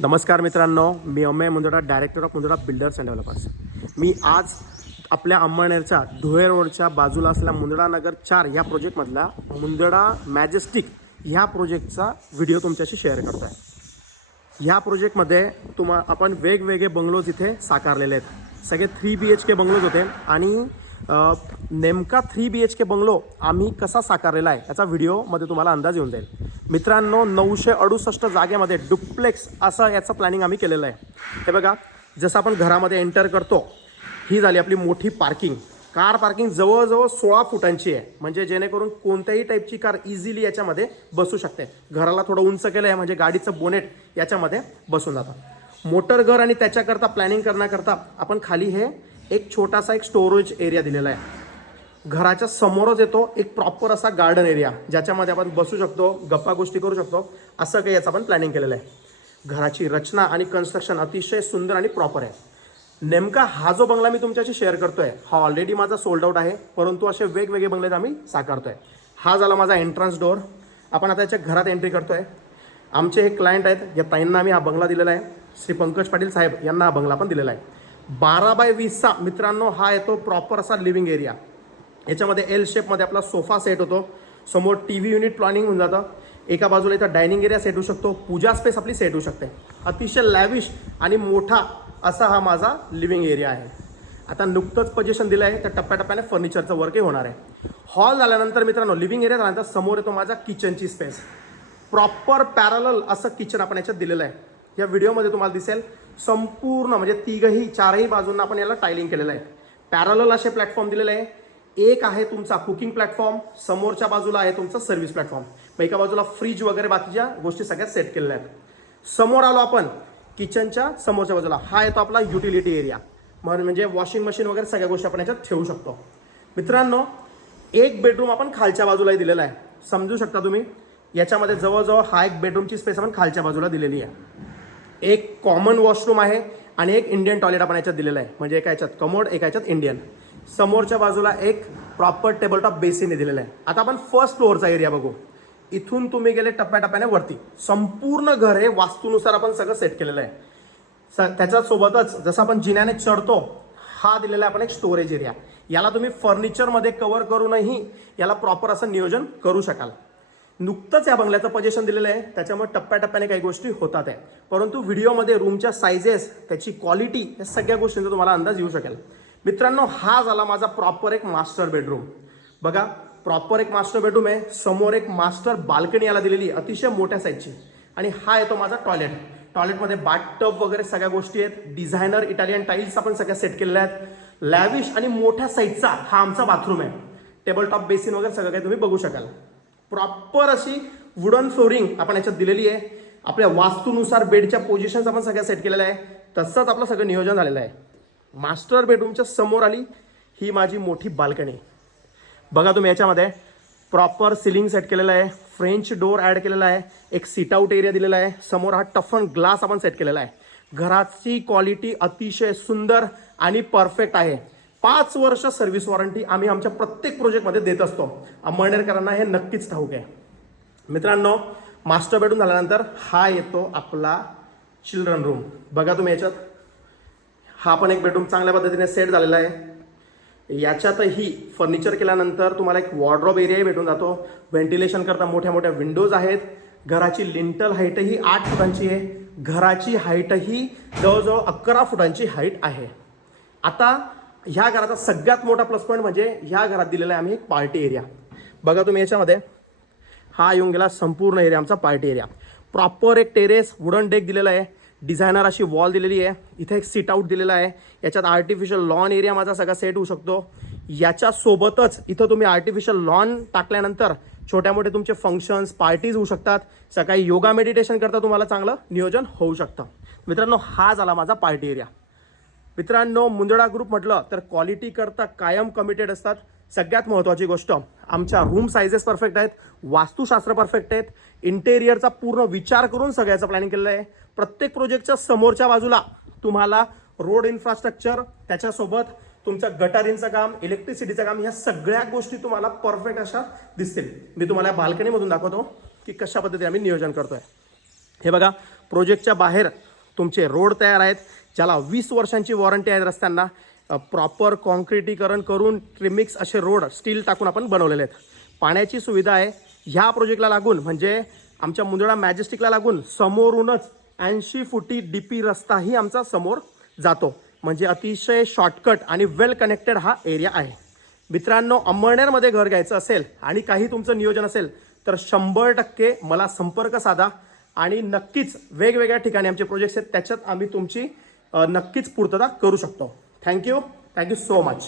नमस्कार मित्रांनो, मी Ameya Mundada, director of Mundada builders and developers. मी आज आपल्या अंमळनेरच्या धुळे रोडच्या बाजूला असलेल्या मुंदडा नगर 4 ह्या प्रोजेक्टमधला मुंदडा मॅजेस्टिक ह्या प्रोजेक्टचा व्हिडिओ तुमच्याशी शेअर करतो आहे. ह्या प्रोजेक्टमध्ये आपण वेगवेगळे बंगलोज इथे साकारलेले आहेत. सगळे 3 BHK बंगलोज होते आणि नेमका 3 BHK बंगलो आम्ही कसा साकारलेला आहे याचा व्हिडिओमध्ये तुम्हाला अंदाज येऊन जाईल. मित्रांनो, 968 जागेमध्ये डुप्लेक्स असं याचं प्लॅनिंग आम्ही केलेलं आहे. हे बघा, जसं आपण घरामध्ये एंटर करतो, ही झाली आपली मोठी पार्किंग. कार पार्किंग जवळजवळ 16 फुटांची आहे, म्हणजे जेणेकरून कोणत्याही टाईपची कार इझिली याच्यामध्ये बसू शकते. घराला थोडं उंच केलं आहे म्हणजे गाडीचं बोनेट याच्यामध्ये बसून जातं. मोटर घर आणि त्याच्याकरता प्लॅनिंग करण्याकरता आपण खाली हे एक छोटासा एक स्टोरेज एरिया दिलेला आहे. घराच्या समोरच येतो एक प्रॉपर असा गार्डन एरिया, ज्याच्यामध्ये आपण बसू शकतो, गप्पा गोष्टी करू शकतो. असं काही याचं आपण प्लॅनिंग केलेलं आहे. घराची रचना आणि कन्स्ट्रक्शन अतिशय सुंदर आणि प्रॉपर आहे. नेमका हा जो बंगला मी तुमच्याशी शेअर करतोय हा ऑलरेडी माझा सोल्ड आउट आहे, परंतु असे वेगवेगळे बंगले आम्ही साकारतोय. हा झाला माझा एंट्रन्स डोअर. आपण आता याच्या घरात एंट्री करतोय. आमचे हे क्लायंट आहेत, या ताईंना आम्ही हा बंगला दिलेला आहे. श्री पंकज पाटील साहेब यांना हा बंगला पण दिलेला आहे. 12x20चा मित्रांनो हा येतो प्रॉपर असा लिव्हिंग एरिया. याच्यामध्ये एल शेपमध्ये आपला सोफा सेट होतो. समोर TV युनिट प्लॅनिंग होऊन जातं. एका बाजूला इथं डायनिंग एरिया सेट होऊ शकतो. पूजा स्पेस आपली सेट होऊ शकते. अतिशय लॅविश आणि मोठा असा हा माझा लिव्हिंग एरिया आहे. आता नुकतंच पोझिशन दिलं आहे, तर टप्प्याटप्प्याने फर्निचरचं वर्कही होणार आहे. हॉल झाल्यानंतर मित्रांनो लिव्हिंग एरिया झाल्यानंतर समोर येतो माझा किचनची स्पेस. प्रॉपर पॅरलल असं किचन आपण याच्यात दिलेलं आहे. या व्हिडिओमध्ये तुम्हाला दिसेल संपूर्ण म्हणजे चारही बाजूंना आपण याला टायलिंग केलेलं आहे. पॅरलल असे प्लॅटफॉर्म दिलेले आहे. एक आहे तुमचा कुकिंग प्लॅटफॉर्म, समोरच्या बाजूला आहे तुमचा सर्व्हिस प्लॅटफॉर्म. एका बाजूला फ्रीज वगैरे बाकीच्या गोष्टी सगळ्यात सेट केलेल्या आहेत. समोर आलो आपण किचनच्या समोरच्या बाजूला, हा येतो आपला युटिलिटी एरिया, म्हणजे वॉशिंग मशीन वगैरे सगळ्या गोष्टी आपण याच्यात ठेवू शकतो. मित्रांनो, एक बेडरूम आपण खालच्या बाजूलाही दिलेला आहे. समजू शकता तुम्ही, याच्यामध्ये जवळजवळ हा एक बेडरूमची स्पेस आपण खालच्या बाजूला दिलेली आहे. एक कॉमन वॉशरूम आहे आणि एक इंडियन टॉयलेट आपण याच्यात दिलेलं आहे, म्हणजे एका याच्यात कमोड एका याच्यात इंडियन. समोरच्या बाजूला एक प्रॉपर टेबल टॉप बेसिन दिलेलं आहे. आता आपण फर्स्ट फ्लोअरचा एरिया बघू. इथून तुम्ही गेले टप्प्याटप्प्याने वरती, संपूर्ण घर हे वास्तूनुसार आपण सगळं सेट केलेलं आहे. त्याच्यासोबतच जसं आपण जिन्याने चढतो, हा दिलेला आहे आपण एक स्टोरेज एरिया. याला तुम्ही फर्निचरमध्ये कव्हर करूनही याला प्रॉपर असं नियोजन करू शकाल. नुकतंच या बंगल्याचं पोझिशन दिलेलं आहे, त्याच्यामुळे टप्प्याटप्प्याने काही गोष्टी होतात आहे. परंतु व्हिडिओमध्ये रूमच्या सायझेस, त्याची क्वालिटी, या सगळ्या गोष्टींचा तुम्हाला अंदाज येऊ शकेल. मित्रांनो, हा झाला माझा प्रॉपर एक मास्टर बेडरूम. बघा, प्रॉपर एक मास्टर बेडरूम आहे. समोर एक मास्टर बाल्कनी याला दिलेली आहे, अतिशय मोठ्या साईजची. आणि हा येतो माझा टॉयलेट. टॉयलेटमध्ये बाथटब वगैरे सगळ्या गोष्टी आहेत. डिझायनर इटालियन टाईल्स आपण सगळ्या सेट केलेल्या आहेत. लॅविश आणि मोठ्या साईजचा हा आमचा बाथरूम आहे. टेबल टॉप बेसिन वगैरे सगळं काही तुम्ही बघू शकाल. प्रॉपर अशी वुडन फ्लोरिंग आपण याच्यात दिलेली आहे. आपल्या वास्तूनुसार बेडच्या पोझिशन्स आपण सगळ्या सेट केलेल्या आहे. तसंच आपलं सगळं नियोजन झालेलं आहे. मास्टर बेडरूमच्या समोर आली ही माझी मोठी बाल्कनी. बघा तुम्ही, याच्यामध्ये प्रॉपर सिलिंग सेट केलेलं आहे. फ्रेंच डोअर ॲड केलेला आहे. एक सीट आउट एरिया दिलेला आहे. समोर हा टफन ग्लास आपण सेट केलेला आहे. घराची क्वालिटी अतिशय सुंदर आणि परफेक्ट आहे. 5 वर्ष सर्व्हिस वॉरंटी आम्ही आमच्या प्रत्येक प्रोजेक्टमध्ये देत असतो. अंमळनेरकरांना हे नक्कीच ठाऊक आहे. मित्रांनो, मास्टर बेडरूम झाल्यानंतर हा येतो आपला चिल्ड्रन रूम. बघा तुम्ही, याच्यात हा पण एक बेडरूम चांगल्या पद्धतीने सेट झालेला आहे. याच्यातही फर्निचर केल्यानंतर तुम्हाला एक वॉर्डरोब एरियाही भेटून जातो. व्हेंटिलेशन करता मोठ्या मोठ्या विंडोज आहेत. घराची लिंटल हाईटही 8 फुटांची आहे. घराची हाईटही जवळजवळ 11 फुटांची हाईट आहे. आता ह्या घराचा सगळ्यात मोठा प्लस पॉईंट म्हणजे ह्या घरात दिलेला आहे आम्ही एक पार्टी एरिया. बघा तुम्ही, याच्यामध्ये हा येऊन गेला संपूर्ण एरिया आमचा पार्टी एरिया. प्रॉपर एक टेरेस वुडन डेक दिलेला आहे. डिझायनर अशी वॉल दिलेली आहे. इथे एक सीट आउट दिलेला आहे. याच्यात आर्टिफिशियल लॉन एरिया माझा सगळा सेट होऊ शकतो. याच्यासोबतच इथं तुम्ही आर्टिफिशियल लॉन टाकल्यानंतर छोट्या मोठे तुमचे फंक्शन्स पार्टीज होऊ शकतात. सकाळी योगा मेडिटेशन करता तुम्हाला चांगलं नियोजन होऊ शकतं. मित्रांनो, हा झाला माझा पार्टी एरिया. मित्रांनो, मुंदडा ग्रुप म्हटलं तर क्वालिटी करता कायम कमिटेड असतात. सगळ्यात महत्त्वाची गोष्ट, आमच्या रूम सायझेस परफेक्ट आहेत. वास्तुशास्त्र परफेक्ट आहेत. इंटेरियरचा पूर्ण विचार करून सगळ्याचं प्लॅनिंग केलेलं आहे. प्रत्येक प्रोजेक्टच्या समोरच्या बाजूला तुम्हाला रोड इन्फ्रास्ट्रक्चर, त्याच्यासोबत तुमचं गटारींचं काम, इलेक्ट्रिसिटीचं काम, ह्या सगळ्या गोष्टी तुम्हाला परफेक्ट अशा दिसतील. मी तुम्हाला बाल्कनीमधून दाखवतो की कशा पद्धतीने आम्ही नियोजन करतोय. हे बघा, प्रोजेक्टच्या बाहेर तुमचे रोड तयार आहेत, ज्याला 20 वर्षांची वॉरंटी आहे रस्त्यांना. प्रॉपर कॉन्क्रिटीकरण करून ट्रिमिक्स असे रोड स्टील टाकून आपण बनवलेले आहेत. पाण्याची सुविधा आहे ह्या प्रोजेक्टला लागून, म्हणजे आमच्या मुंदडा मॅजेस्टिकला लागून समोरूनच 80 फुटी DP रस्ताही आमचा समोर जातो. म्हणजे अतिशय शॉर्टकट आणि वेल कनेक्टेड हा एरिया आहे. मित्रांनो, अंमळनेरमध्ये घर घ्यायचं असेल आणि काही तुमचं नियोजन असेल तर 100% मला संपर्क साधा आणि नक्कीच वेगवेगळ्या ठिकाणी आमचे प्रोजेक्ट्स आहेत, त्याच्यात आम्ही तुमची नक्कीच पूर्तता करू शकतो. Thank you so much.